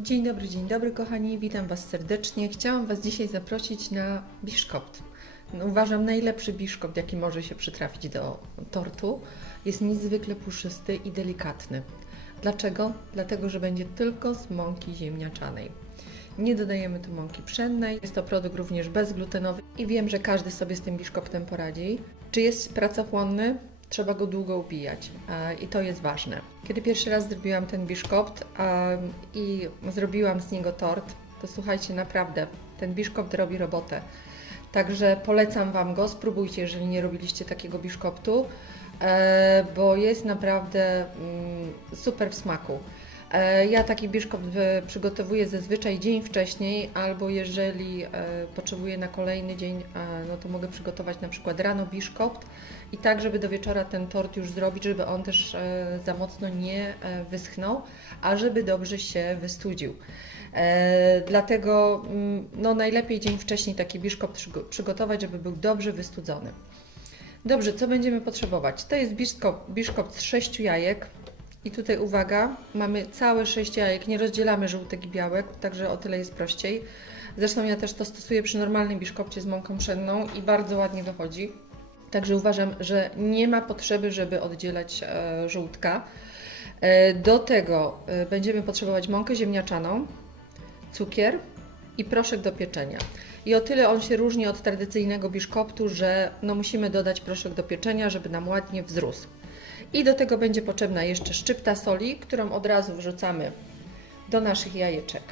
Dzień dobry, dzień dobry kochani, witam Was serdecznie. Chciałam Was dzisiaj zaprosić na biszkopt. No, uważam najlepszy biszkopt, jaki może się przytrafić do tortu. Jest niezwykle puszysty i delikatny. Dlaczego? Dlatego, że będzie tylko z mąki ziemniaczanej. Nie dodajemy tu mąki pszennej. Jest to produkt również bezglutenowy i wiem, że każdy sobie z tym biszkoptem poradzi. Czy jest pracochłonny? Trzeba go długo ubijać e, i to jest ważne. Kiedy pierwszy raz zrobiłam ten biszkopt i zrobiłam z niego tort, to słuchajcie, naprawdę, ten biszkopt robi robotę. Także polecam Wam go, spróbujcie, jeżeli nie robiliście takiego biszkoptu, e, bo jest naprawdę mm, super w smaku. E, Ja taki biszkopt przygotowuję zazwyczaj dzień wcześniej, albo jeżeli e, potrzebuję na kolejny dzień, no to mogę przygotować na przykład rano biszkopt i tak, żeby do wieczora ten tort już zrobić, żeby on też e, za mocno nie wyschnął, a żeby dobrze się wystudził. Dlatego mm, no, najlepiej dzień wcześniej taki biszkopt przygo- przygotować, żeby był dobrze wystudzony. Dobrze, co będziemy potrzebować? To jest biszkopt, biszkopt z sześciu jajek. I tutaj uwaga, mamy całe sześć jajek, nie rozdzielamy żółtek i białek, także o tyle jest prościej. Zresztą ja też to stosuję przy normalnym biszkopcie z mąką pszenną i bardzo ładnie wychodzi. Także uważam, że nie ma potrzeby, żeby oddzielać e, żółtka. E, do tego e, będziemy potrzebować mąkę ziemniaczaną, cukier i proszek do pieczenia. I o tyle on się różni od tradycyjnego biszkoptu, że no musimy dodać proszek do pieczenia, żeby nam ładnie wzrósł. I do tego będzie potrzebna jeszcze szczypta soli, którą od razu wrzucamy do naszych jajeczek.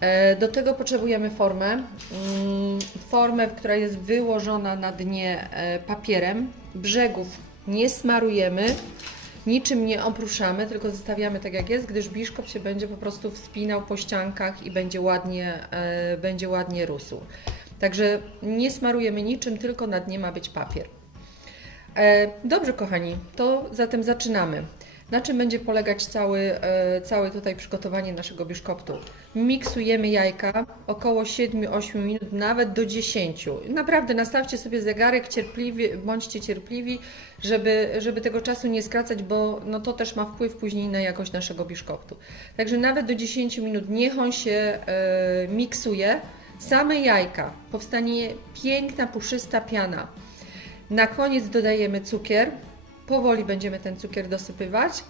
E, Do tego potrzebujemy formę, mm, formę, która jest wyłożona na dnie e, papierem. Brzegów nie smarujemy, niczym nie opruszamy, tylko zostawiamy tak jak jest, gdyż biszkopt się będzie po prostu wspinał po ściankach i będzie ładnie, e, będzie ładnie rósł. Także nie smarujemy niczym, tylko na dnie ma być papier. E, Dobrze, kochani, to zatem zaczynamy. Na czym będzie polegać cały, e, całe tutaj przygotowanie naszego biszkoptu? Miksujemy jajka około 7-8 minut, nawet do 10. Naprawdę nastawcie sobie zegarek, cierpliwi, bądźcie cierpliwi, żeby, żeby tego czasu nie skracać, bo no to też ma wpływ później na jakość naszego biszkoptu. Także nawet do 10 minut niech on się e, miksuje. Same jajka, powstanie piękna, puszysta piana. Na koniec dodajemy cukier. Powoli będziemy ten cukier dosypywać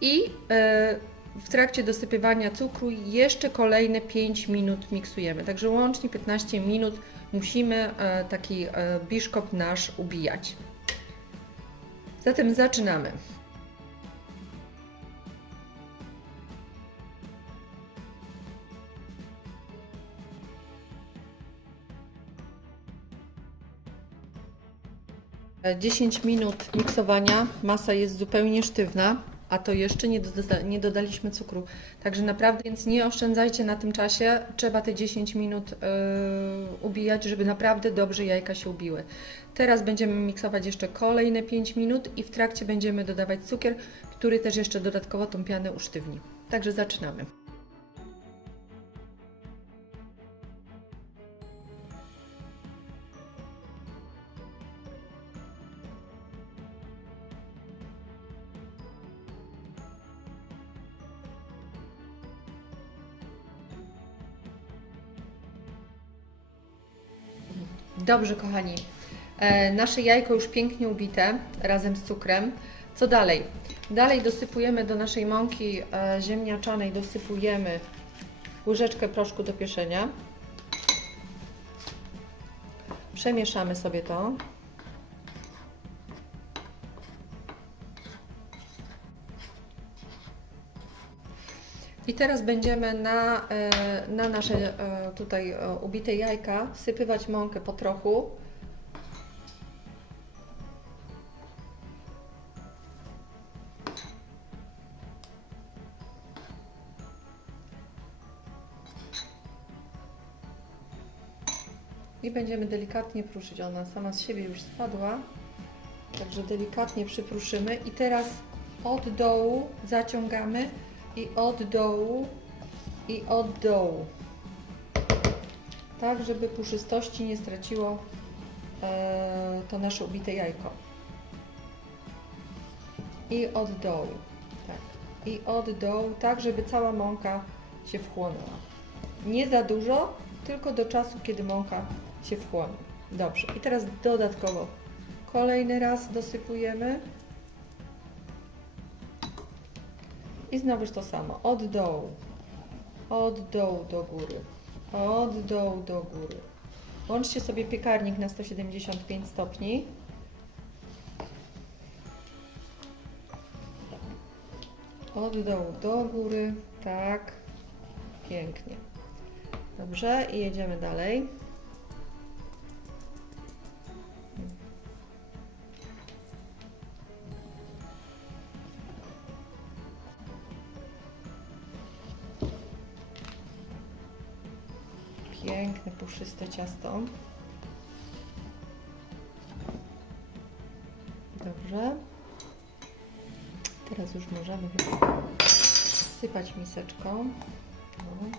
i e, w trakcie dosypywania cukru jeszcze kolejne 5 minut miksujemy. Także łącznie 15 minut musimy e, taki e, biszkopt nasz ubijać. Zatem zaczynamy. 10 minut miksowania, masa jest zupełnie sztywna, a to jeszcze nie, doda nie dodaliśmy cukru. Także naprawdę, więc nie oszczędzajcie na tym czasie, trzeba te 10 minut e, ubijać, żeby naprawdę dobrze jajka się ubiły. Teraz będziemy miksować jeszcze kolejne 5 minut i w trakcie będziemy dodawać cukier, który też jeszcze dodatkowo tą pianę usztywni. Także zaczynamy. Dobrze, kochani. E, nasze jajko już pięknie ubite razem z cukrem. Co dalej? Dalej dosypujemy do naszej mąki e, ziemniaczanej dosypujemy łyżeczkę proszku do pieczenia. Przemieszamy sobie to. Teraz będziemy na, e, na nasze e, tutaj e, ubite jajka wsypywać mąkę po trochu. I będziemy delikatnie pruszyć. Ona sama z siebie już spadła. Także delikatnie przypruszymy. I teraz od dołu zaciągamy i od dołu i od dołu. Tak, żeby puszystości nie straciło e, to nasze ubite jajko. I od dołu. Tak. I od dołu, tak, żeby cała mąka się wchłonęła. Nie za dużo, tylko do czasu, kiedy mąka się wchłonie. Dobrze. I teraz dodatkowo kolejny raz dosypujemy. I znowuż to samo. Od dołu. Od dołu do góry. Od dołu do góry. Włączcie sobie piekarnik na 175 stopni. Od dołu do góry. Tak. Pięknie. Dobrze, i jedziemy dalej. Puszyste ciasto. Dobrze. Teraz już możemy sypać miseczką. No.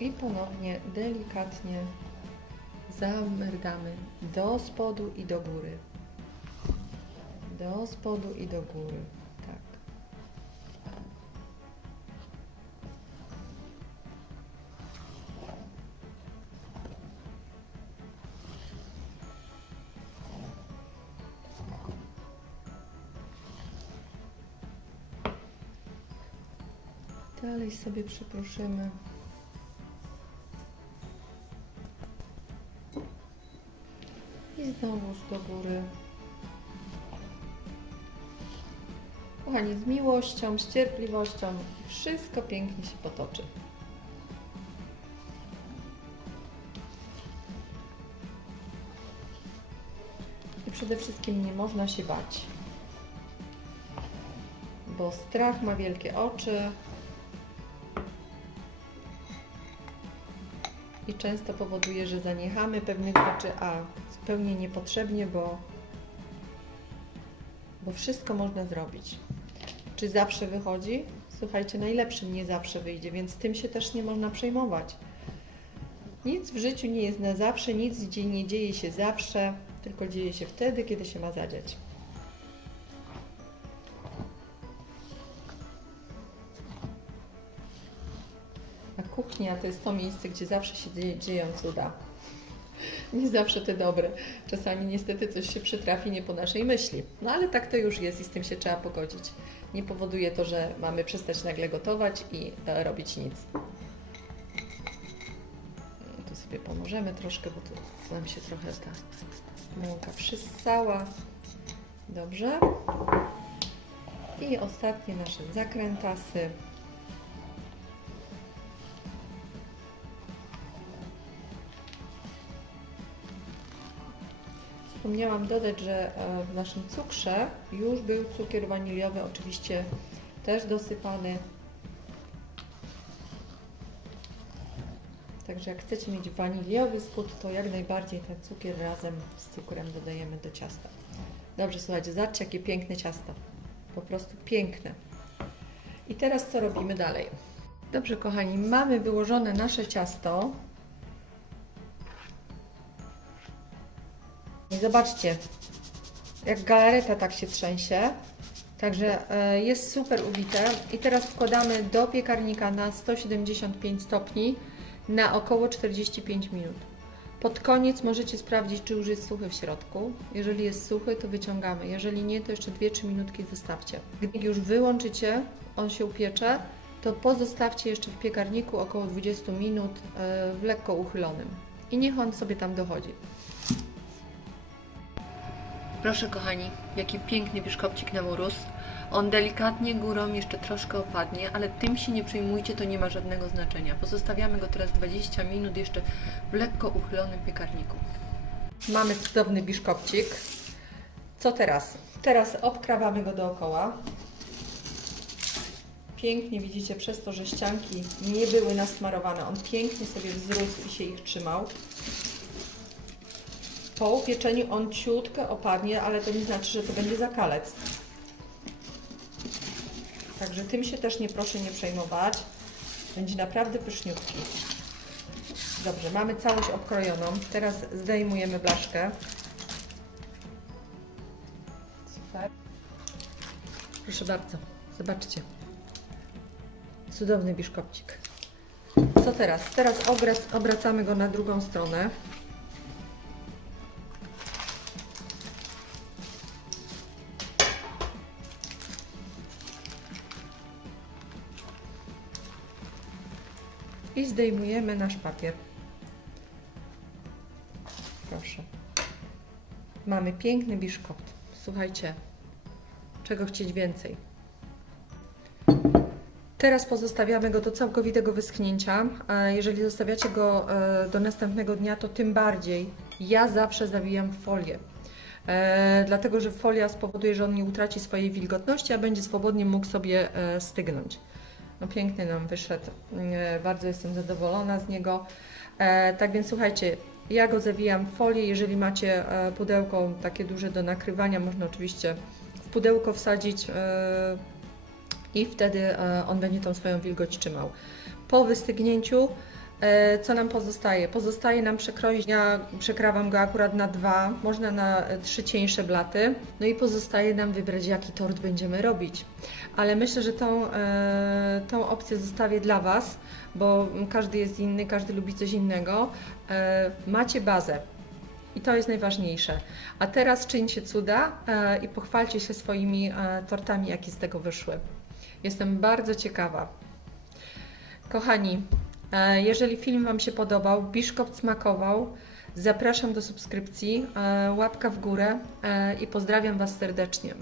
I ponownie delikatnie zamerdamy do spodu i do góry. Do spodu i do góry. Dalej sobie przypruszymy. I znowuż do góry. Kochani, z miłością, z cierpliwością wszystko pięknie się potoczy. I przede wszystkim nie można się bać, bo strach ma wielkie oczy i często powoduje, że zaniechamy pewnych rzeczy, a zupełnie niepotrzebnie, bo, bo wszystko można zrobić. Czy zawsze wychodzi? Słuchajcie, najlepszym nie zawsze wyjdzie, więc tym się też nie można przejmować. Nic w życiu nie jest na zawsze, nic nie dzieje się zawsze, tylko dzieje się wtedy, kiedy się ma zadziać. Kuchnia to jest to miejsce, gdzie zawsze się dzieje, dzieją cuda. Nie zawsze te dobre. Czasami niestety coś się przytrafi nie po naszej myśli. No ale tak to już jest i z tym się trzeba pogodzić. Nie powoduje to, że mamy przestać nagle gotować i e, robić nic. Tu sobie pomożemy troszkę, bo tu nam się trochę ta mąka przyssała. Dobrze. I ostatnie nasze zakrętasy. Zapomniałam dodać, że e, w naszym cukrze już był cukier waniliowy, oczywiście też dosypany. Także jak chcecie mieć waniliowy spód, to jak najbardziej ten cukier razem z cukrem dodajemy do ciasta. Dobrze, słuchajcie, zobaczcie jakie piękne ciasto. Po prostu piękne. I teraz co robimy dalej? Dobrze, kochani, mamy wyłożone nasze ciasto. I zobaczcie, jak galareta tak się trzęsie. Także e, jest super ubite. I teraz wkładamy do piekarnika na 175 stopni na około 45 minut. Pod koniec możecie sprawdzić, czy już jest suchy w środku. Jeżeli jest suchy, to wyciągamy. Jeżeli nie, to jeszcze 2-3 minutki zostawcie. Gdy już wyłączycie, on się upiecze, to pozostawcie jeszcze w piekarniku około 20 minut e, w lekko uchylonym. I niech on sobie tam dochodzi. Proszę kochani, jaki piękny biszkopcik nam urósł. On delikatnie górą jeszcze troszkę opadnie, ale tym się nie przejmujcie, to nie ma żadnego znaczenia. Pozostawiamy go teraz 20 minut jeszcze w lekko uchylonym piekarniku. Mamy cudowny biszkopcik. Co teraz? Teraz obkrawamy go dookoła. Pięknie widzicie, przez to, że ścianki nie były nasmarowane, on pięknie sobie wzrósł i się ich trzymał. Po upieczeniu on ciutkę opadnie, ale to nie znaczy, że to będzie zakalec. Także tym się też nie proszę nie przejmować. Będzie naprawdę pyszniutki. Dobrze, mamy całość obkrojoną. Teraz zdejmujemy blaszkę. Tak. Proszę bardzo, zobaczcie. Cudowny biszkopcik. Co teraz? Teraz obrac- obracamy go na drugą stronę. I zdejmujemy nasz papier. Proszę. Mamy piękny biszkopt. Słuchajcie, czego chcieć więcej. Teraz pozostawiamy go do całkowitego wyschnięcia. Jeżeli zostawiacie go e, do następnego dnia, to tym bardziej ja zawsze zawijam w folię. E, dlatego, że folia spowoduje, że on nie utraci swojej wilgotności, a będzie swobodnie mógł sobie e, stygnąć. No piękny nam wyszedł. E, bardzo jestem zadowolona z niego. E, tak więc słuchajcie, ja go zawijam w folię. Jeżeli macie e, pudełko takie duże do nakrywania, można oczywiście w pudełko wsadzić i wtedy on będzie tą swoją wilgoć trzymał. Po wystygnięciu co nam pozostaje? Pozostaje nam przekroić, ja przekrawam go akurat na dwa, można na e, trzy cieńsze blaty. No i pozostaje nam wybrać, jaki tort będziemy robić. Ale myślę, że tą, e, tą opcję zostawię dla Was, bo każdy jest inny, każdy lubi coś innego. E, macie bazę. I to jest najważniejsze. A teraz czyńcie cuda e, i pochwalcie się swoimi e, tortami, jakie z tego wyszły. Jestem bardzo ciekawa. Kochani, e, jeżeli film Wam się podobał, Biszkopt smakował, zapraszam do subskrypcji, e, łapka w górę e, i pozdrawiam Was serdecznie.